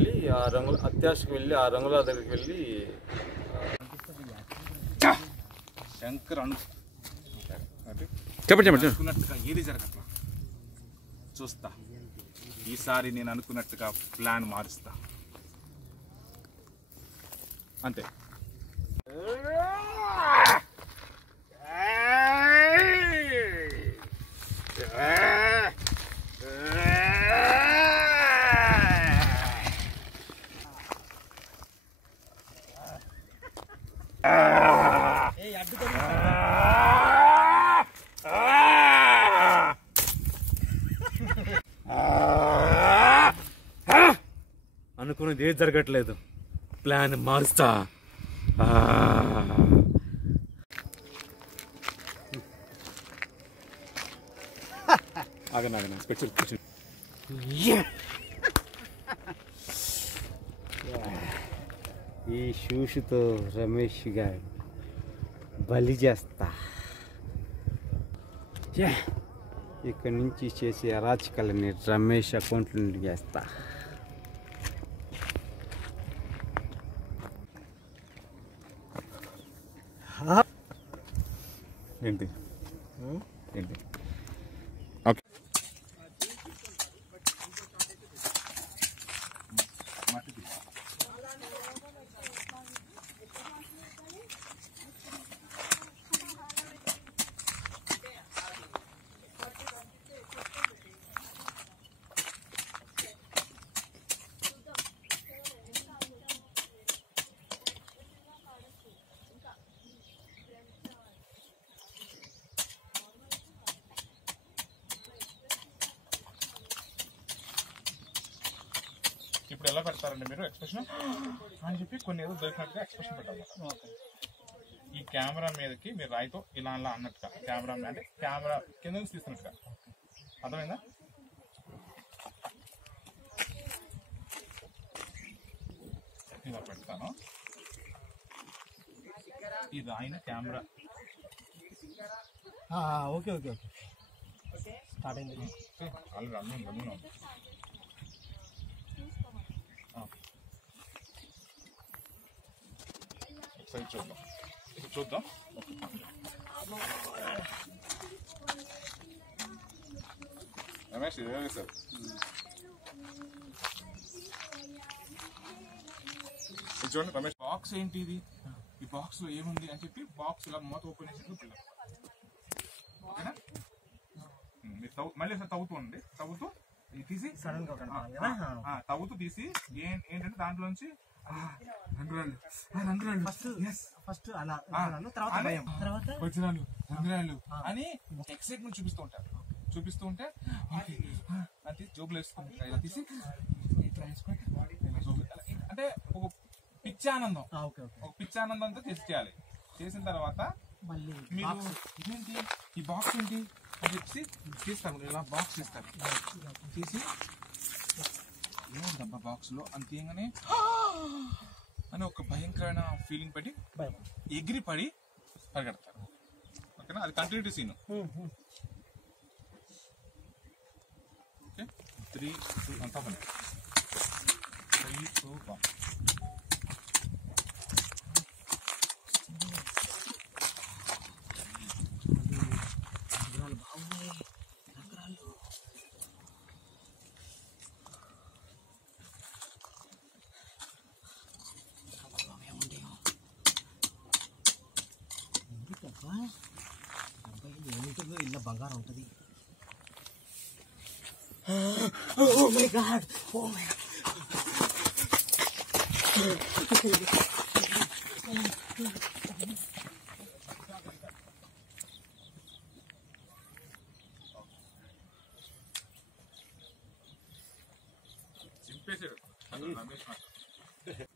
వెళ్ళి ఆ రంగుల అత్యాశకు వెళ్ళి ఆ రంగుల దగ్గరికి వెళ్ళి శంకర్ చెప్పండి చెప్పండి అనుకున్నట్టుగా ఏది జరగట్లా. చూస్తా, ఈసారి నేను అనుకున్నట్టుగా ప్లాన్ మారుస్తా అంతే. అనుకున్నది ఏది జరగట్లేదు, ప్లాన్ మారుస్తా. ఆగనా స్పెషల్ ఈ షూస్తో రమేష్ గారు బలి చేస్తా. ఇక్కడి నుంచి చేసే అరాచకాలని రమేష్ అకౌంట్ నుండి చేస్తా. ఏంటి ఏంటి ఓకే ఇప్పుడు ఎలా పెడతారండి మీరు ఎక్స్ప్రెషన్ అని చెప్పి కొన్ని ఏదో దొరికినట్టుగా ఎక్స్ప్రెషన్ పెట్టాలి. ఈ కెమెరా మీదకి మీరు రాయితో ఇలా అలా అన్నట్టుగా కెమెరా అంటే కెమెరా కింద నుంచి తీస్తున్నట్టుగా, అర్థమైందా? ఇలా పెడతాను. ఈ రాయిన camera okay okay okay start అయింది. ఆల్రెడీ రన్నింగ్ ఒకసారి చూద్దాం, ఇప్పుడు చూద్దాం. రమేష్ ఇదే సార్, చూడండి రమేష్. బాక్స్ ఏంటి ఇది, ఈ బాక్స్ లో ఏముంది అని చెప్పి బాక్స్ ఇలా మూత ఓపెన్ చేసి ఓకేనా. మీరు మళ్ళీ తవ్వుతూ ఉండి తవ్వుతూ తీసి సడన్ గా తవ్వుతూ తీసి ఏంటంటే దాంట్లోంచి వజ్రాలు రంగురాలు అని ఎక్సైట్మెంట్ చూపిస్తూ ఉంటారు. చూపిస్తూ ఉంటే అది జోబులు వేసుకుంటారు. ఇలా తీసి ఇట్లా వేసుకొని అంటే ఒక పిచ్చానందం, ఒక పిచ్చానందంతో తీసి చేయాలి. చేసిన తర్వాత మీరు ఇదేంటి ఈ బాక్స్ ఏంటి అని చెప్పి తీస్తారు. ఇలా బాక్స్ తీస్తారు. తీసి ఏముందబ్బా బాక్స్ లో అని తీయగానే అని ఒక భయంకరమైన ఫీలింగ్ పెట్టి ఎగిరి పడి పరిగెడతారు. ఓకేనా, అది కంటిన్యూటీ సీన్. ఓకే 3, 2 అంతా 3, 2, 1. ఏముంటుందో ఇలా బంగారం ఉంటుంది. Oh my God, oh my God.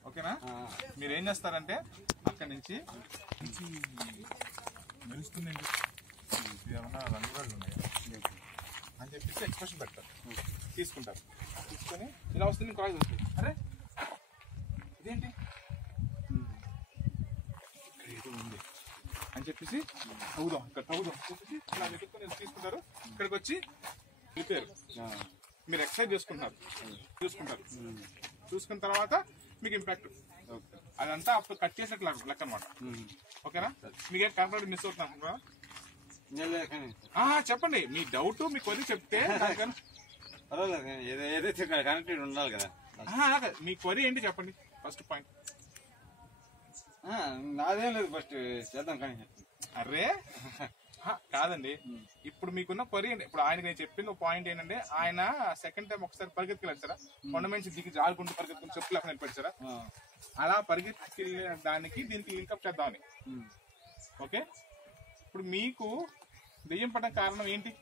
ఓకేనా, మీరు ఏం చేస్తారంటే అక్కడి నుంచి మెరుస్తుందండి ఏమన్నా రంగురాళ్ళు ఉన్నాయి అని చెప్పేసి ఎక్స్ప్రెషన్ పెడతారు. తీసుకుంటారు, తీసుకొని ఇలా వస్తుంది కాలేజ్ వస్తుంది. అరే ఇదేంటి ఏదో ఉంది అని చెప్పేసి తవ్వుదాం, ఇక్కడ తవ్వుదాం చెప్పేసి ఇలా వెతుక్కొని తీసుకుంటారు. ఇక్కడికి వచ్చి వెళ్ళిపోయారు. మీరు ఎక్సర్సైజ్ చూసుకుంటారు. చూసుకున్న తర్వాత మీకు ఇంపాక్ట్ అదంతా అప్పుడు కట్ చేసేట్టు లెక్క అనమాట. ఓకేనా? మీకేం కనపడి మిస్ అవుతున్నా చెప్పండి మీ డౌట్ మీ కొద్ది చెప్తే ఏదైతే కనెక్టెడ్ ఉండాలి కదా. మీ క్వరీ ఏంటి చెప్పండి ఫస్ట్ పాయింట్. నాదేం లేదు, ఫస్ట్ చేద్దాం కానీ. అరే కాదండి, ఇప్పుడు మీకున్న క్వరీ ఏంటి? ఇప్పుడు ఆయనకి నేను చెప్పింది ఒక పాయింట్ ఏంటంటే, ఆయన సెకండ్ టైం ఒకసారి పరిగెత్తుకెళ్ళాడు సార్, కొండ మంచి దిగి జారుకుంటూ పరిగెత్తుకుని చెప్పు లేకుండా నిలబెట్టారా, అలా పరిగెత్తుకెళ్ళే దానికి దీనికి లింకప్ చేద్దామని. ఓకే, ఇప్పుడు మీకు దెయ్యం పడడం కారణం ఏంటి?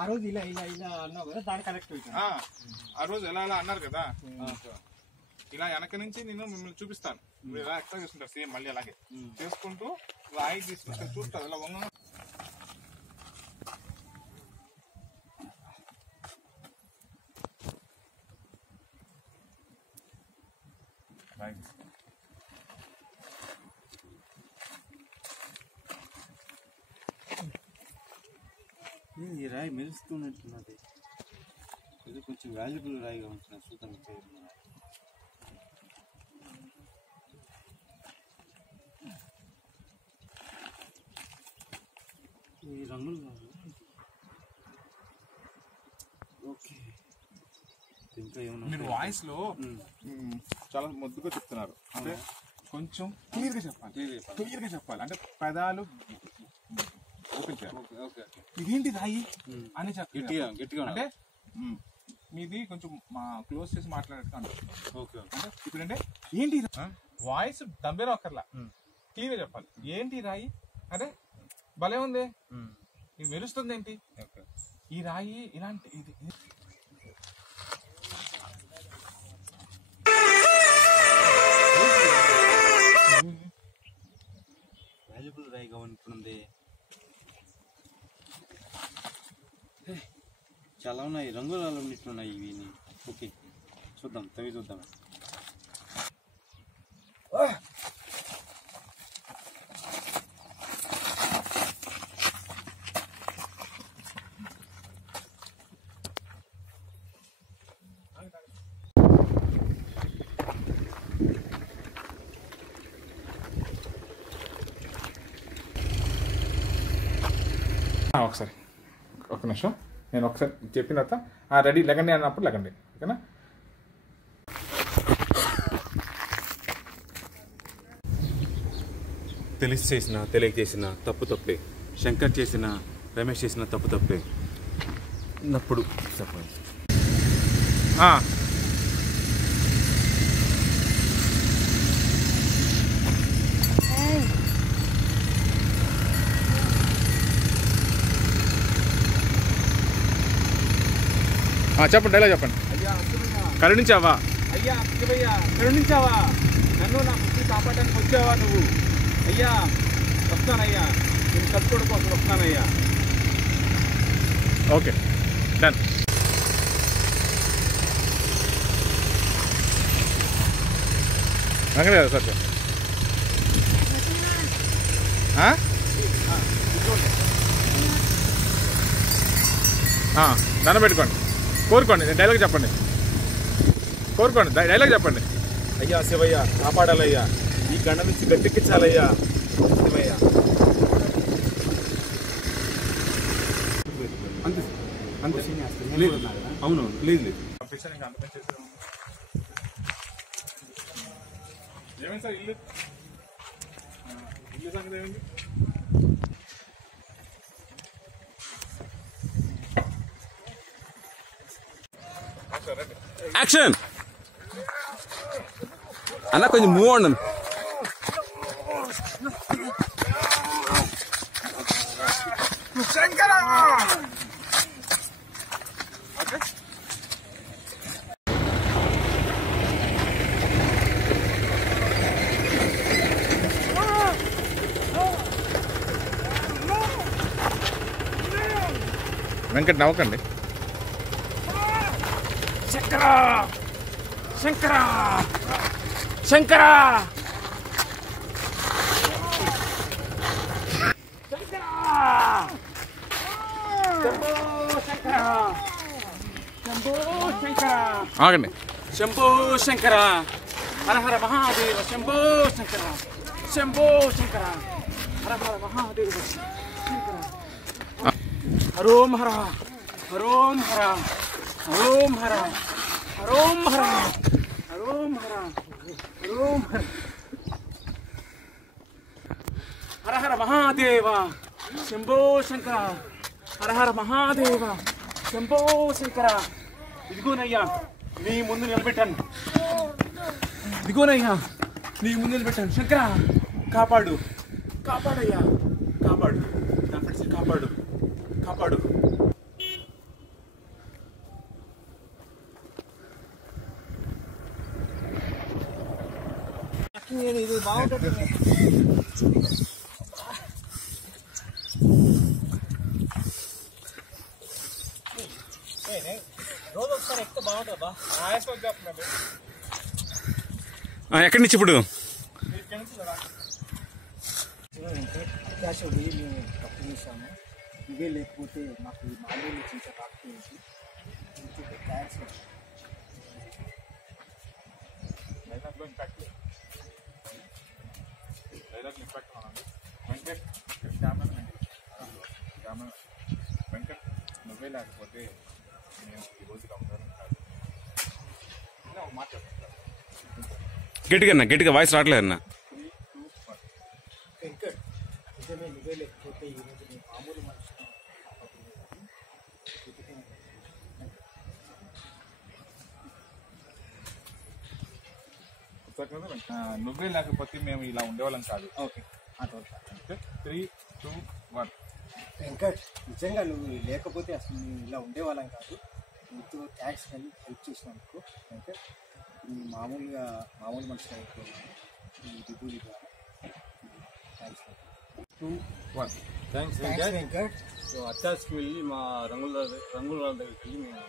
ఆ రోజు ఇలా ఇలా ఇలా అన్నావు కదా, దాని కనెక్ట్ ఆ రోజు ఎలా అలా అన్నారు కదా, ఇలా వెనక నుంచి నేను మిమ్మల్ని చూపిస్తాను, మీరు ఎలా ఎక్స్ట్రా చేసుకుంటారు సేమ్ మళ్ళీ అలాగే చేసుకుంటూ రాయి తీసుకుంటారు, చూస్తారు ఇలా వంగ. ఈ రాయి మెలుస్తున్నట్టున్నది, ఇది కొంచెం వాల్యుబుల్ రాయిగా ఉంటున్నది, చూద్దాం. ఈ రంగులు ఓకే. ఇంకా ఏమన్నా మీరు వాయిస్ లో చాలా ముద్దుగా చెప్తున్నారు, అంటే కొంచెం క్లియర్ గా చెప్పాలి, అంటే పదాలు ఓపెన్ చేయాలి. ఇదేంటి రాయి అని చెప్పి అంటే మీది కొంచెం క్లోజ్ చేసి మాట్లాడేట్టు అంటే ఇప్పుడు అంటే ఏంటి వాయిస్ దంబేలో అక్కర్లా, క్లియర్ గా చెప్పాలి. ఏంటి రాయి? అరే భలే ఉంది, ఇది మెరుస్తుంది ఏంటి ఈ రాయి? ఇలాంటి ఇది వాల్యుబుల్ రాయిగా ఉంటుంది. చాలా ఉన్నాయి, రంగులు ఉన్నట్టున్నాయి ఇవి. ఓకే, చూద్దాం, తవి చూద్దాం. ఒకసారి ఒక నిమిషం, నేను ఒకసారి చెప్పిన తర్వాత రెడీ లెగండి అన్నప్పుడు లెగండి. ఓకేనా? తెలిసి చేసిన తెలియక చేసిన తప్పు తప్పే, శంకర్ చేసిన రమేష్ చేసిన తప్పు తప్పే. నప్పుడు చెప్పండి. చెప్పండి, డైలాగ్ చెప్పండి. కరుణించావా? అయ్యా శివయ్యా, కరుణించావా? నన్ను నా పుట్టి కాపాడడానికి వచ్చావా నువ్వు? అయ్యా వస్తానయ్యా, నేను కట్టుకోవడం కోసం వస్తానయ్యా. Okay, done. అంగడి కదా సార్. దండం పెట్టుకోండి, కోరుకోండి, డైలాగ్ చెప్పండి, కోరుకోండి, డైలాగ్ చెప్పండి. అయ్యా శివయ్య కాపాడాలయ్యా, ఈ గండ నుంచి గట్టెక్కించాలయ్యా శివయ్య. అంతే అంతే, అవును లేదు లేదు. ఏమైంది సార్ ఇల్లు? ఇల్లు సంగతి ఏమైంది? యాక్షన్ అన్న, కొంచెం మూవ్ అవ్వండి. వెంకట్ నవ్వకండి. శంకరా శంకరా శంకరా ఆగండి. శంభో శంకర హర హర మహాదేవ శంభో శంకర శంభో శంకర హర హర మహాదేవ శంకర హరోం హర హరోం హర హరోం హర హరోం హర హరోం హర హరోం హర హర హర మహాదేవ శంభో శంకర హర హర మహాదేవ శంభో శంకర. ఇదిగోనయ్యా నీ ముందు నిలబెట్టాను, ఇదిగోనయ్యా నీ ముందు నిలబెట్టాను. శంకర కాపాడు, కాపాడయ్యా, కాపాడు నా ఫ్రెండ్స్, కాపాడు, కాపాడు. ఇది బాగుంటుంది. రోజు ఒకసారి ఎక్కువ బాగుంటుందా? ఎక్కడి నుంచి ఇప్పుడు క్యాష్ వెయ్యి మేము తప్పు చేశాము. ఇవే లేకపోతే మాకు మామూలు చేసే రాకపోయింది. థ్యాంక్స్. వెంకట్ నువ్వే లేకపోతే మేము ఈరోజు గట్టిగా వాయిస్ రావట్లేదు అన్న. వెంకట్ నిజమే, నువ్వే లేకపోతే ఈరోజు మేము మామూలు మనిషి. నువ్వే లేకపోతే మేము ఇలా ఉండేవాళ్ళం కాదు. ఓకే, 3, 2, 1. వెంకట్ నిజంగా నువ్వు లేకపోతే అసలు మేము ఇలా ఉండేవాళ్ళం కాదు. నీతో థ్యాంక్స్ హెల్ప్ చేసినందుకు వెంకట్. మామూలు మనిషి అయిపోయినాను ఈ విభూతి ద్వారా. థ్యాంక్స్ 2, 1. థ్యాంక్స్ వెంకట్. సో అత్యాస్కి వెళ్ళి మా రంగుల దగ్గరికి వెళ్ళి మేము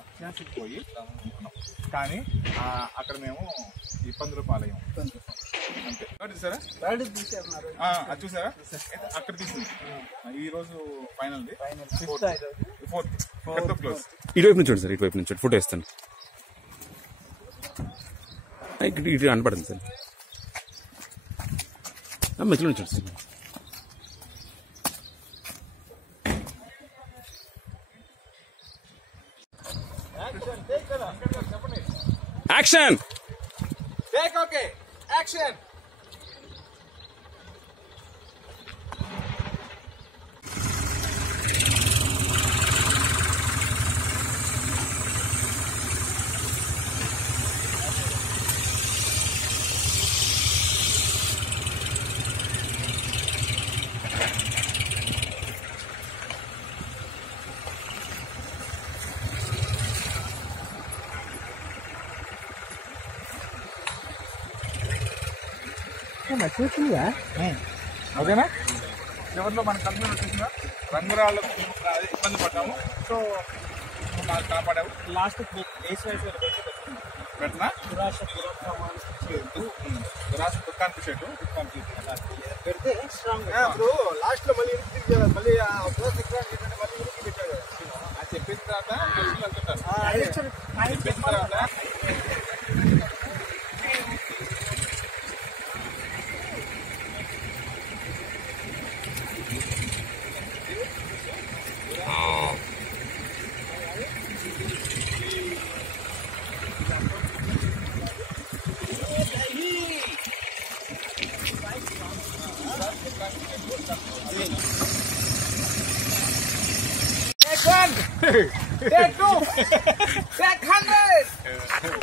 అత్యాశకి పోయి అనుకున్నాం, కానీ అక్కడ మేము ఇబ్బందులు పాలయ్యాం అంతే. చూసారా అది చూసారా అక్కడ తీసుకుంది. ఈ రోజు ఫైనల్ ఫోర్త్ క్లోజ్. ఇటువైపు నుంచి చూడండి సార్, ఇటువైపు నుంచి ఫోటో వేస్తాను. ఇటు అనపడుతుంది సార్, మధ్యలో నుంచి చూడండి sir. Action. Take okay action. ఓకేనా? చివరిలో మన కంపెనీ వచ్చేసిన రంగురాళ్ళకు ఇబ్బంది పడ్డాము. సో మాకు కాపాడావు. లాస్ట్ పెట్టినా దురాశ దుఃఖానికి చెట్టు పెడితే స్ట్రాంగ్. ఇప్పుడు లాస్ట్ లో మళ్ళీ మళ్ళీ చెప్పిన తర్వాత చెప్పిన తర్వాత Take 1, take 2, take 100.